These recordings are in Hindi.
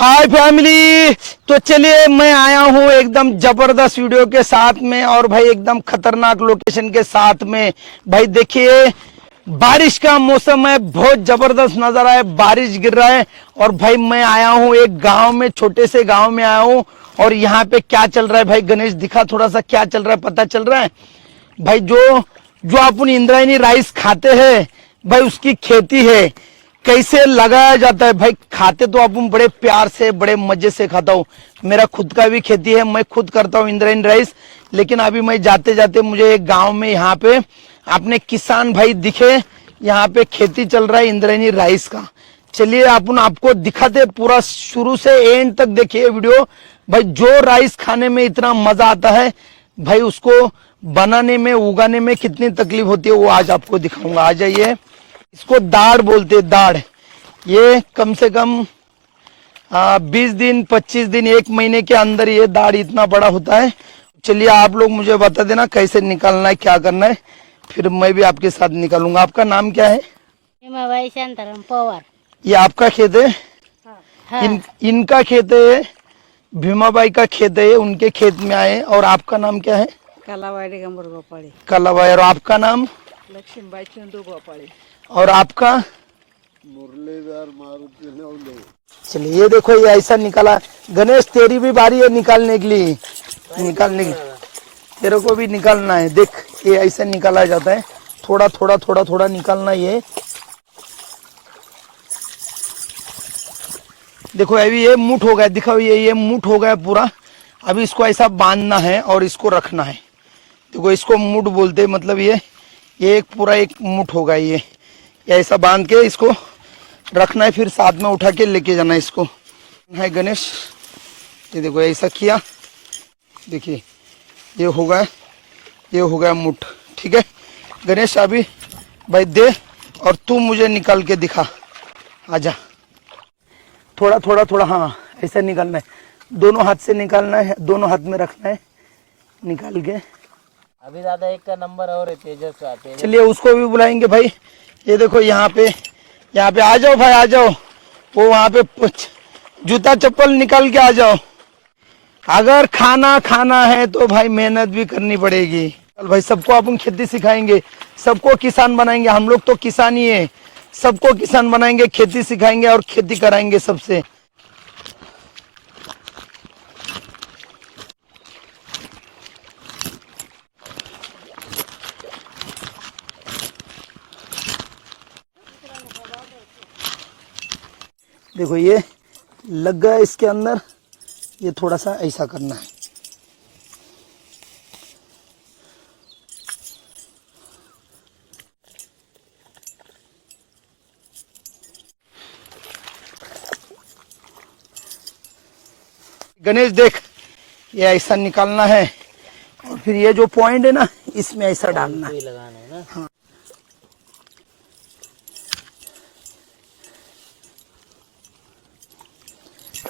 हाय फैमिली। तो चलिए मैं आया हूँ एकदम जबरदस्त वीडियो के साथ में और भाई एकदम खतरनाक लोकेशन के साथ में। भाई देखिए बारिश का मौसम है, बहुत जबरदस्त नजारा है, बारिश गिर रहा है। और भाई मैं आया हूँ एक गांव में, छोटे से गांव में आया हूँ। और यहाँ पे क्या चल रहा है भाई, गणेश दिखा थोड़ा सा क्या चल रहा है, पता चल रहा है भाई। जो जो अपन इंद्रायणी राइस खाते हैं भाई, उसकी खेती है, कैसे लगाया जाता है भाई। खाते तो अपन बड़े प्यार से बड़े मजे से खाता हूँ। मेरा खुद का भी खेती है, मैं खुद करता हूँ इंद्रायणी राइस। लेकिन अभी मैं जाते जाते मुझे एक गांव में यहाँ पे अपने किसान भाई दिखे, यहाँ पे खेती चल रहा है इंद्रायणी राइस का। चलिए अपन आपको दिखाते, पूरा शुरू से एंड तक देखिए वीडियो भाई। जो राइस खाने में इतना मजा आता है भाई, उसको बनाने में उगाने में कितनी तकलीफ होती है वो आज आपको दिखाऊंगा। आ जाइए। इसको दाढ़ बोलते हैं, दाढ़। ये कम से कम 20 दिन 25 दिन 1 महीने के अंदर ये दाढ़ इतना बड़ा होता है। चलिए आप लोग मुझे बता देना कैसे निकालना है, क्या करना है, फिर मैं भी आपके साथ निकालूंगा। आपका नाम क्या है? भीमाबाई शांताराम पवार। ये आपका खेत है? हाँ। इनका खेत है, भीमाबाई का खेत है, उनके खेत में आए। और आपका नाम क्या है? कलावाड़ी गंबर गोपाड़ी। कलाबाई। और आपका नाम? लक्ष्मीबाई चंदू गोपाड़ी। और आपका? मुरलीधर मारुति नवले। चलिए ये देखो, ये ऐसा निकाला। गणेश तेरी भी बारी है निकालने के लिए, निकालने की तेरे को भी निकालना है। देख ये ऐसा निकाला जाता है, थोड़ा थोड़ा थोड़ा थोड़ा निकालना। ये देखो अभी ये मुठ हो गया, दिखाओ ये मुठ हो गया पूरा। अभी इसको ऐसा बांधना है और इसको रखना है। देखो इसको मुठ बोलते हैं, मतलब ये एक पूरा एक मुठ होगा। ये ऐसा बांध के इसको रखना है, फिर साथ में उठा के लेके जाना है इसको। है गणेश, ये देखो ऐसा किया, देखिए ये होगा, ये हो गया मुठ। ठीक है गणेश, अभी भाई दे और तू मुझे निकाल के दिखा। आजा, थोड़ा थोड़ा थोड़ा, हाँ ऐसा निकालना है, दोनों हाथ से निकालना है, दोनों हाथ में रखना है निकाल के। अभी दादा एक का नंबर और है, तेजस का। चलिए उसको भी बुलाएंगे भाई। ये देखो यहाँ पे आ जाओ भाई, आ जाओ। वो वहाँ पे जूता चप्पल निकाल के आ जाओ। अगर खाना है तो भाई मेहनत भी करनी पड़ेगी। चल भाई, सबको अपन खेती सिखाएंगे, सबको किसान बनाएंगे। हम लोग तो किसान ही है, सबको किसान बनाएंगे, खेती सिखाएंगे और खेती कराएंगे सबसे। देखो ये लग गया इसके अंदर, ये थोड़ा सा ऐसा करना है। गणेश देख, ये ऐसा निकालना है और फिर ये जो पॉइंट है ना, इसमें ऐसा डालना है। लगाना है ना। हाँ।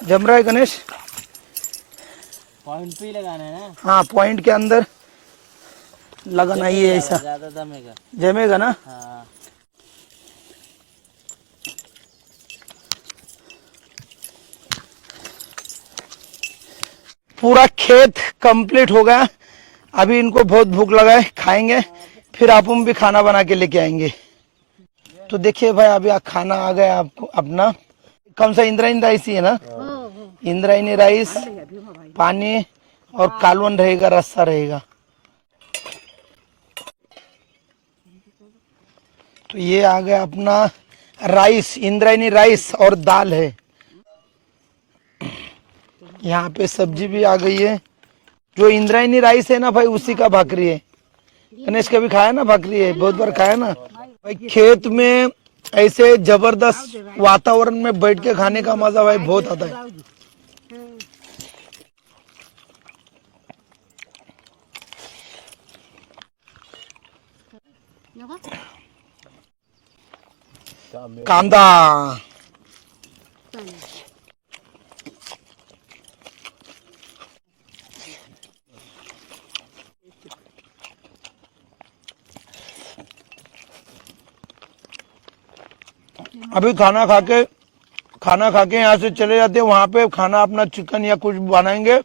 जम रहा है गणेश? पॉइंट पे ही लगाना है ना। हाँ पॉइंट के अंदर लगाना, ये ऐसा ज्यादा जमेगा। जमेगा ना। हाँ। पूरा खेत कंप्लीट हो गया। अभी इनको बहुत भूख लगा है, खाएंगे, फिर अपन भी खाना बना के लेके आएंगे। तो देखिए भाई, अभी खाना आ गया आपको अपना। कौन सा? इंद्रायणी राइस ही है ना? इंद्रायणी राइस, पानी और कालवन रहेगा, रस्सा रहेगा। तो ये आ गया अपना राइस, इंद्रायणी राइस और दाल है। यहाँ पे सब्जी भी आ गई है। जो इंद्रायणी राइस है ना भाई, उसी का भाकरी है। गणेश कभी खाया ना भाकरी है? बहुत बार खाया ना भाई। खेत में ऐसे जबरदस्त वातावरण में बैठ के खाने का मजा भाई बहुत आता है। कांदा, अभी खाना खा के खाना खा के यहाँ से चले जाते हैं वहां पे खाना अपना चिकन या कुछ बनाएंगे।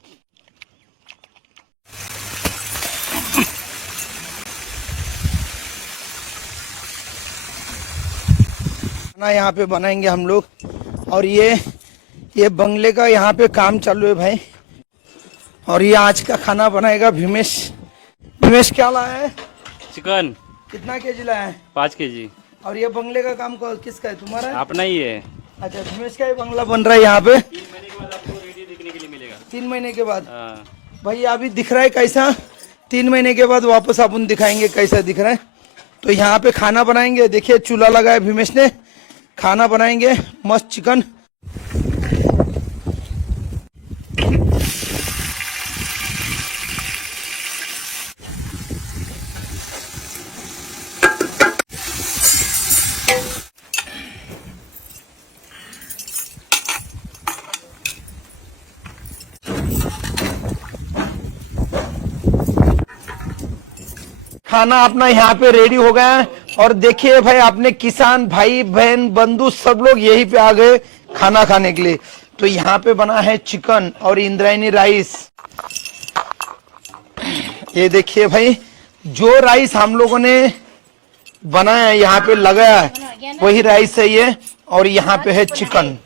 खाना यहाँ पे बनाएंगे हम लोग। और ये बंगले का यहाँ पे काम चालू है भाई। और ये आज का खाना बनाएगा भीमेश। भीमेश क्या लाया है? चिकन कितना केजी लाया है? 5 केजी। और ये बंगले का काम किसका है? तुम्हारा है? अपना ही है। अच्छा, भीमेश का ही बंगला बन रहा है यहाँ पे। 3 महीने के बाद आपको रेडी देखने के लिए मिलेगा। 3 महीने के बाद हाँ। भाई अभी दिख रहा है कैसा? 3 महीने के बाद वापस अपन दिखाएंगे कैसा दिख रहा है। तो यहाँ पे खाना बनाएंगे। देखिए चूल्हा लगा है भीमेश ने, खाना बनाएंगे मस्त चिकन। खाना अपना यहाँ पे रेडी हो गया है। और देखिए भाई अपने किसान भाई बहन बंधु सब लोग यहीं पे आ गए खाना खाने के लिए। तो यहाँ पे बना है चिकन और इंद्रायणी राइस। ये देखिए भाई जो राइस हम लोगों ने बनाया है यहाँ पे लगाया है वही राइस है ये। और यहाँ पे है चिकन।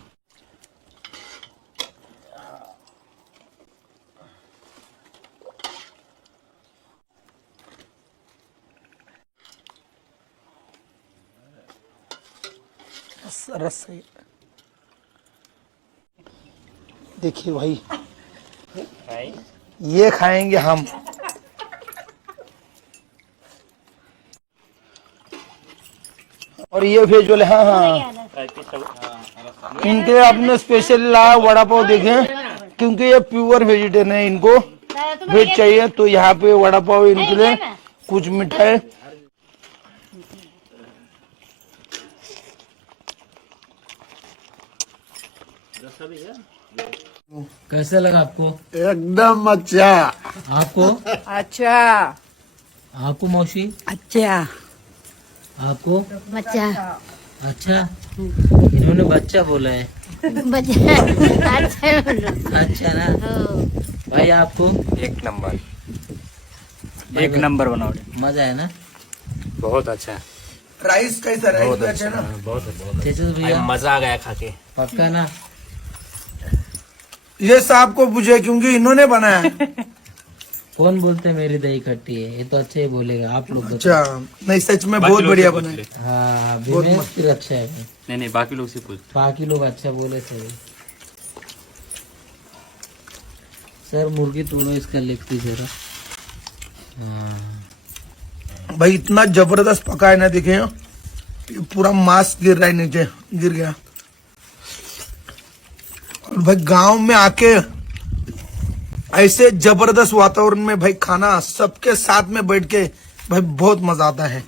रस है। देखिए भाई ये खाएंगे हम। और ये भेजोले हाँ इनके लिए आपने स्पेशल लाया वड़ा पाव। देखें क्योंकि ये प्योर वेजिटेरियन है, इनको वेज चाहिए। तो यहाँ पे वड़ा पाव इनके लिए, कुछ मिठाई। कैसा लगा आपको? एकदम अच्छा। आपको? अच्छा आपको मौसी? अच्छा आपको? बच्चा अच्छा, इन्होंने बच्चा बोला है। बच्चा अच्छा बोलो। अच्छा ना हो। भाई आपको? एक नंबर बनाओ। मजा है ना? बहुत अच्छा। राइस कैसा? राइस भी अच्छा है ना? बहुत तेजस भैया मजा आ गया खा के। पक्का ना? ये साहब को पूछे क्योंकि इन्होंने बनाया है। कौन बोलते हैं मेरी दही खट्टी है? ये तो अच्छा ही बोलेगा। आप लोग बताओ। अच्छा नहीं सच में बहुत बढ़िया बना है। हाँ बहुत भीमेश मस्त। फिर अच्छा है। नहीं बाकी लोग से पूछ। बाकी लोग अच्छा बोले थे। सर मुर्गी तोड़ो इसका लेग पीस जरा। हाँ भाई इतना जबरदस्त पका है ना। देखे ये पूरा मांस गिर रहा है नीचे, गिर गया। और भाई गांव में आके ऐसे जबरदस्त वातावरण में भाई खाना सबके साथ में बैठ के भाई बहुत मजा आता है।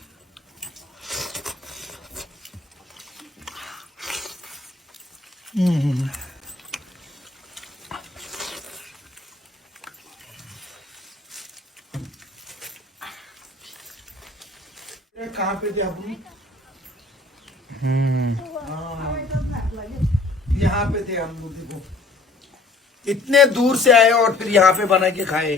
कहाँ पे थे आप? यहाँ पे थे हम लोग। देखो इतने दूर से आए और फिर यहाँ पे बना के खाए।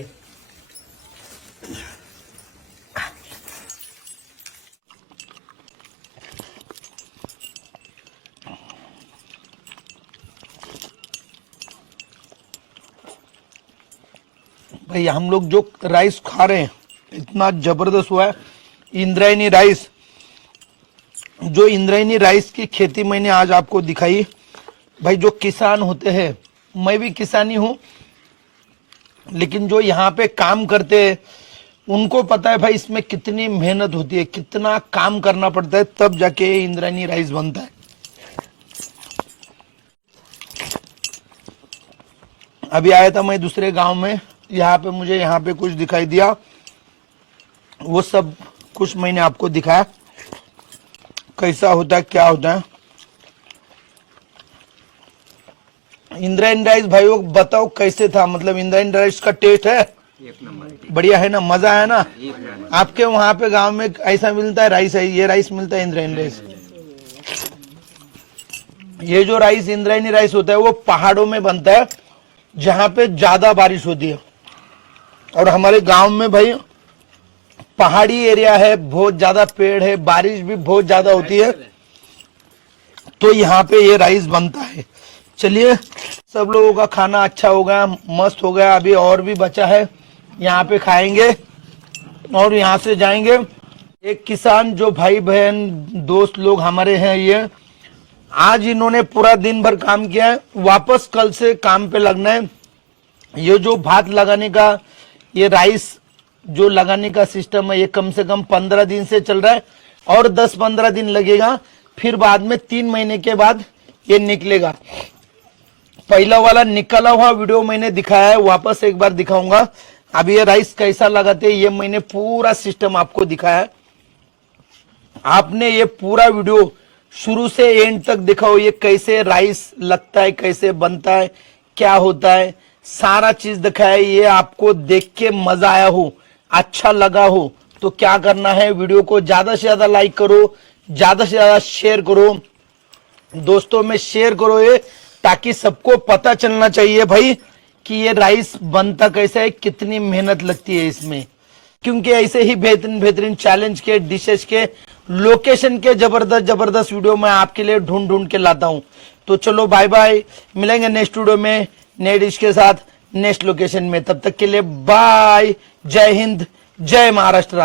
भाई हम लोग जो राइस खा रहे हैं इतना जबरदस्त हुआ है। इंद्रायणी राइस, जो इंद्रायणी राइस की खेती मैंने आज आपको दिखाई। भाई जो किसान होते हैं, मैं भी किसानी हूं, लेकिन जो यहाँ पे काम करते हैं उनको पता है भाई इसमें कितनी मेहनत होती है, कितना काम करना पड़ता है, तब जाके इंद्रायणी राइस बनता है। अभी आया था मैं दूसरे गांव में, यहाँ पे मुझे यहाँ पे कुछ दिखाई दिया, वो सब कुछ मैंने आपको दिखाया कैसा होता है, क्या होता है। इंद्रायणी राइस भाइयों बताओ कैसे था, मतलब इंद्रायणी राइस का टेस्ट है बढ़िया है ना, मजा है ना। आपके वहां पे गांव में ऐसा मिलता है राइस है, ये राइस मिलता है इंद्रायणी राइस। ये जो राइस इंद्रायणी राइस होता है वो पहाड़ों में बनता है जहां पे ज्यादा बारिश होती है। और हमारे गांव में भाई पहाड़ी एरिया है, बहुत ज्यादा पेड़ है, बारिश भी बहुत ज्यादा होती है, तो यहाँ पे ये राइस बनता है। चलिए, सब लोगों का खाना अच्छा हो गया, मस्त हो गया। अभी और भी बचा है, यहाँ पे खाएंगे और यहाँ से जाएंगे। एक किसान जो भाई बहन दोस्त लोग हमारे हैं, ये आज इन्होंने पूरा दिन भर काम किया है, वापस कल से काम पे लगना है। ये जो भात लगाने का, ये राइस जो लगाने का सिस्टम है, ये कम से कम 15 दिन से चल रहा है और 10-15 दिन लगेगा, फिर बाद में 3 महीने के बाद ये निकलेगा। पहला वाला निकला हुआ वीडियो मैंने दिखाया है, वापस एक बार दिखाऊंगा। अभी ये राइस कैसा लगाते हैं ये मैंने पूरा सिस्टम आपको दिखाया है। आपने ये पूरा वीडियो शुरू से एंड तक दिखाओ, ये कैसे राइस लगता है, कैसे बनता है, क्या होता है, सारा चीज दिखाया है। ये आपको देख के मजा आया हो, अच्छा लगा हो तो क्या करना है, वीडियो को ज्यादा से ज्यादा लाइक करो, ज्यादा से ज्यादा शेयर करो, दोस्तों में शेयर करो ये, ताकि सबको पता चलना चाहिए भाई कि ये राइस बनता कैसा है, कितनी मेहनत लगती है इसमें। क्योंकि ऐसे ही बेहतरीन बेहतरीन चैलेंज के, डिशेस के, लोकेशन के जबरदस्त जबरदस्त वीडियो मैं आपके लिए ढूंढ ढूंढ के लाता हूं। तो चलो बाय बाय, मिलेंगे नेक्स्ट वीडियो में नए डिश के साथ, नेक्स्ट लोकेशन में। तब तक के लिए बाय, जय हिंद, जय महाराष्ट्र।